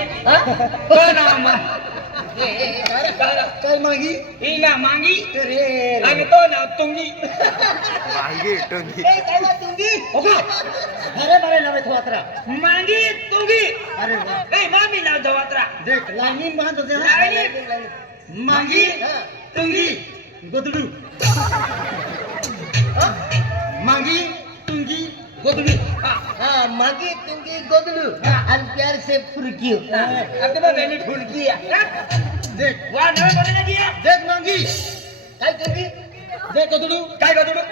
तो नाम काय मागी हिला मांगी रे आणि तो नाव तुंगी मांगी टोंगी काय वा तुंगी ओके अरे बारे नवे थोत्रा मांगी तुंगी अरे ए मामी नाव जवात्रा देख लाईनी बांध होते लाईनी मांगी तुंगी गोदडू मांगी तुंगी गोदडू हाँ मांगी तुंगी गोदडू और प्यार से फुर्की अब तो मैंने फुर्की देख वाह नवे बोले ना दिया देख मांगी काय तुंगी देख गोदडू काय गदुडू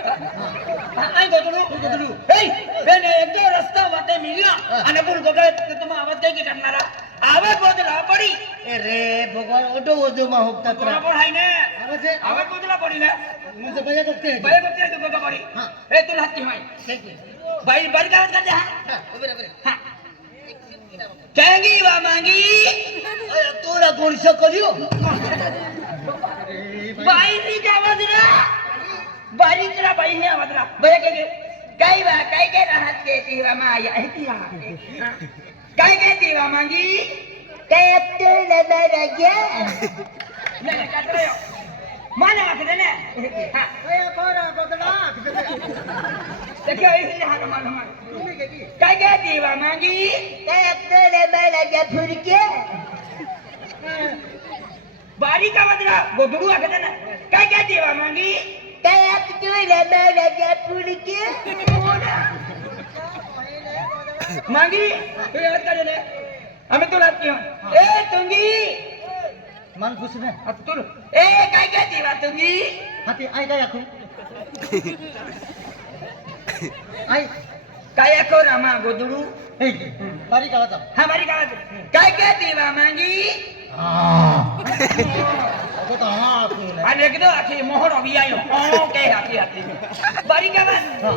काय गदुडू गोदडू ए बेने एक दो रस्ता वाटे मिला आणि बोल को गए तुम आवाज काय की करणारा आवाज बदला पडी अरे भगवान ऑटो ओजो मा होता त्रा बरोबर आहे ना आवाज आवाज बदला पडी ना मुझे भैया करते हैं बाय बघते तू का पडी हां ए तू हात की माय बाई बाई काय करते हा बरोबर हां कहेंगी वा मांगी अरे तोरा कोण शकलियो बाई नी का आवाज रे बाई तेरा बाई ने आवाज रा बरे के काय राहत के ती वा माया है ती काय ती वा मांगी काय तो लबारा गया नाही काय करे माने वाटते ने हां काय कोरा बदला देखिए इसे हां मान काय ती वा मांगी काय तो लबारा गया फुरके बारी का बदला गोदडू आखते ना काय ती वा मांगी काय तो लबारा गया फुरके मांगी तू याद कर ले आम्ही तुला क्यों ए तुंगी मन खुश ना आता तू ए काय दिवा तुंगी हाती आई काय आखू आई काय को रामा गोदडू हे बारी गावाचा हमारी गावात काय दिवा मांगी अगो तो हा आखू ना आणि एकदम आखी मोहर अभी आयो ओ के हाती बारी गावात हां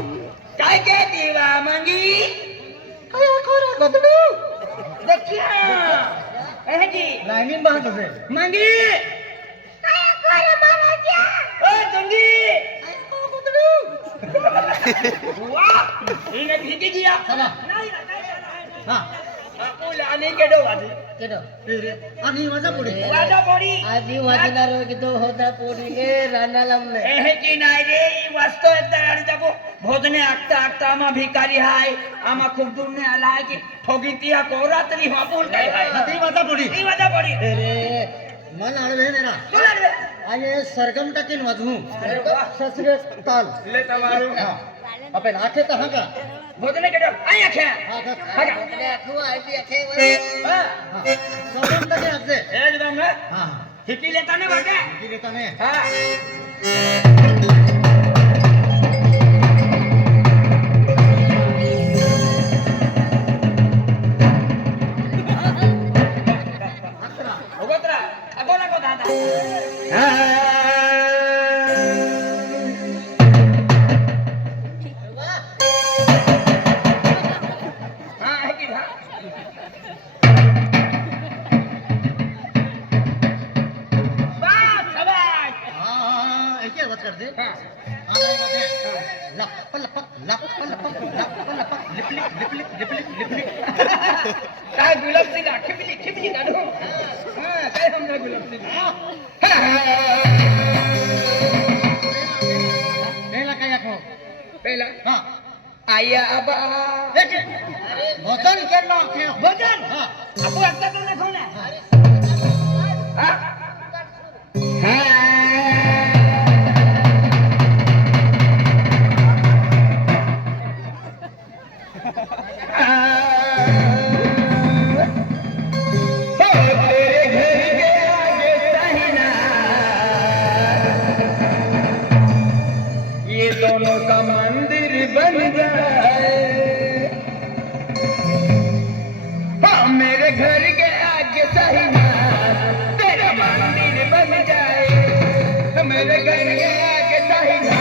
काय दिवा मांगी काय कोरा बदलू देखिया ए जी लाईनीन बांध होते मांगी काय कोरा महाराजा ओ तुंगी वाह इने भीगी दिया चला नाही ना काय हां आपू लाने के दो वाजी केडो आणि माझा पुढे वाजा पडी आधी वाजणार की तो होता पुढे गे राणा लांबले ए की नाही रे वास्तव एकदा गाडी टाको भोजने आखता आमा भिकारी हाय आमा खूप दूर ने आला है की ठोगी तिया कोरा तरी हापूल काय हाय हाती वाजा पुढे ई वाजा पडी अरे मन आडवे नेरा तुला रे आणि सरगम टाकीन वाजवू अरे वाह ससरे ताल ले तमारू हां आपण आखे तर हाका भोजने के दो आई आखे हाका आखू आधी आखे हां सरगम टाकी आजे एकदम ना हां हिकी लेता ने बाटे किती तने हां ओगोत्रा अगोला को दादा हां है की हां बस शाबाश हां एके आवाज करते हां आलाय मध्ये लप लिपली काय गुलाब सिंग खिपली काढू हां काय समजा गुलाब सिंग नेला काय आखो पहिला हां आया आबा एके भोजन केलो आखे भोजन हां आपू आता तो देखो ना हां ये दोनों का मंदिर बन जाए हाँ मेरे घर के आगे सहीना तेरा मंदिर बन जाए मेरे घर के आगे सहीना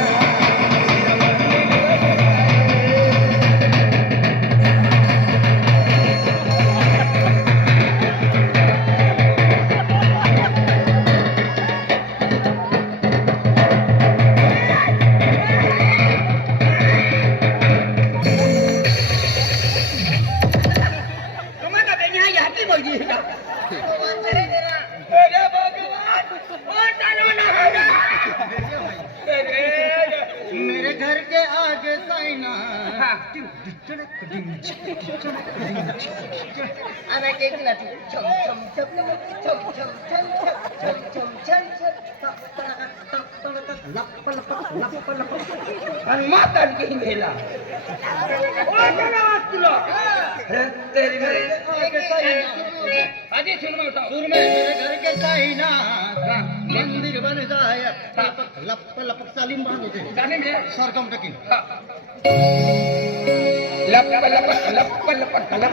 तुम्हाला बेनी हाय हाती बोलती मांगी का अरे भगवान ओ चलो ना अरे मेरे घर के आगे साइना आना केक ना छम छम छम छम छम छम छम छम छम आणि मातान की गेला ओ चला तुला तेरी मेरी आधी सुन मग सुर में मेरे घर के साइना मंदिर बन जाए लप लप सालिम बांध दे जाने में सरकम टकी लप लप लप लप लप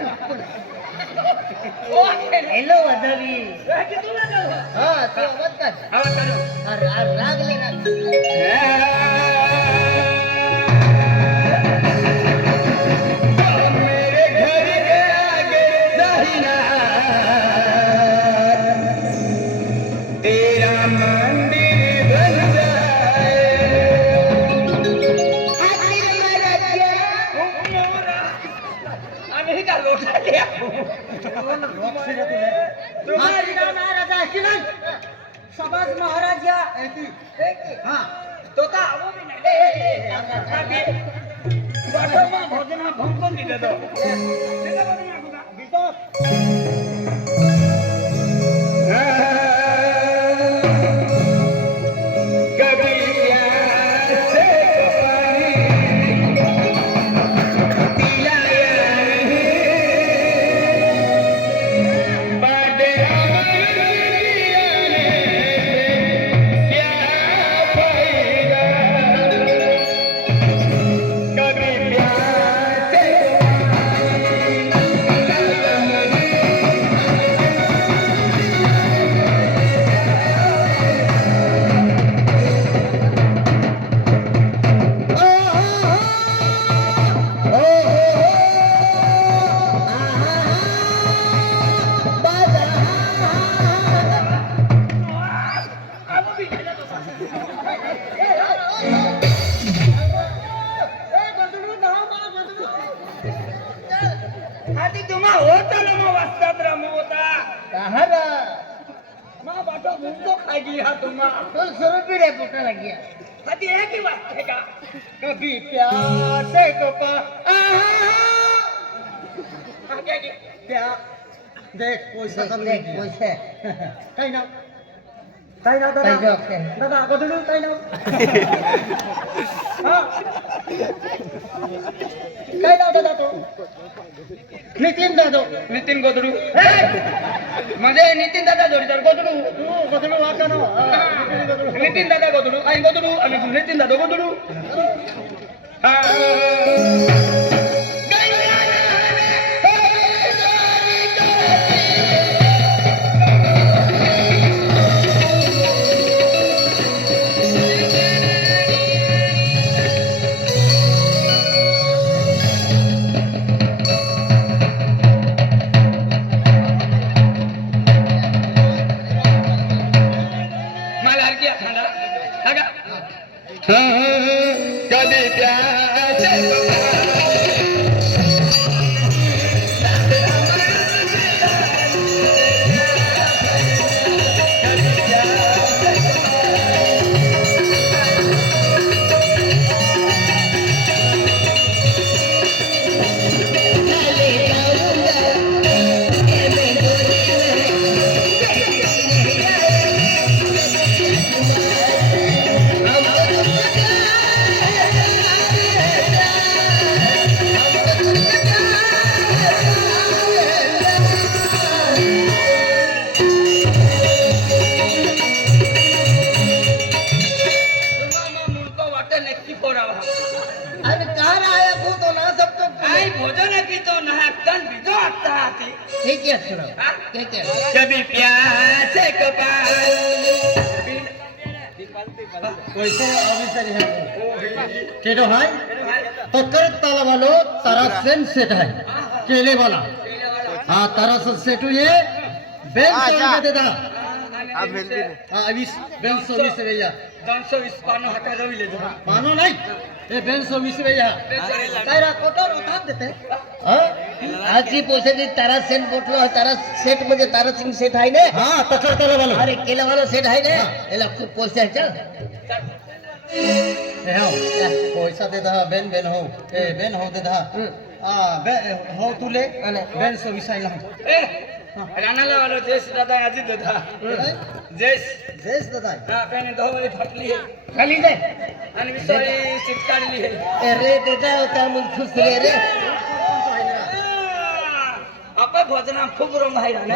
ओ हेलो अदवी किती लागल हा तू आवाज कर आवाज करो अरे लागले ना मेरे घर के आगे दाहिना तेरा मंदिर बन जाए आम्ही का लोटा लिया तुम्हारी नाम महाराज आहे की नाही समाज महाराज या हा तो का वो भी नहीं बाटो में भोजन में भंकन दे दो कभी प्यार से आधी तुम्हा होता ना मग वाजतात रमो होता कहारा मग बाटो मुंगो खाई गया तुम्हा फुल स्वरूपी रे पोटा लगी आधी है की वाजते का कभी प्यार से को पा आगे आगे प्यार देख पैसा सब देख पैसे काही नाव काही नाव दादा दादा बदलू काही नाव हा काय नाव दादा तो नितीन दादा नितीन गोदडू म्हणजे नितीन दादा जोडीदार गोदडू बदलू वाका नाव नितीन दादा गोदडू आई गोदडू आणि नितीन दादा गोदडू हा कभी प्यार अरे कहाँ आया वो तो ना सब तो आई भोजन की तो नहा तन बिजो आता आती ठीक है सुनो ठीक है कभी प्यार से कपाल पैसे अभिसरी है केडो है पकड़ ताला वालो तारा सेन सेट है केले वाला हाँ तारा से सेट हुई है बेंच दे देता हा मेहंदी नाही. हा 20 220 वेया 220 पानं हाका रविले जरा मानो नाही ए 220 वेया काय रा कोटर उतार देते आजची पोसेची तारा सेट बोटलो तारा सेट म्हणजे तारा सिंग सेट आहे ना हा तकर तला वाला अरे केला वाला सेट आहे ना याला खूप पैसे आहे चल ए हो पैसा दे दहा बेन बेन हो ए बेन हो दे दहा बे हो तुले बेन 120 आइला ए राणाला वाला जयस दादा आजी दादा जयस जयस दादा हा त्याने धोवळी फाटली आहे खाली दे आणि विसळी चिटकाडली आहे अरे देता होता मग खुश रे आपण भोजना खूप रंग आहे राणा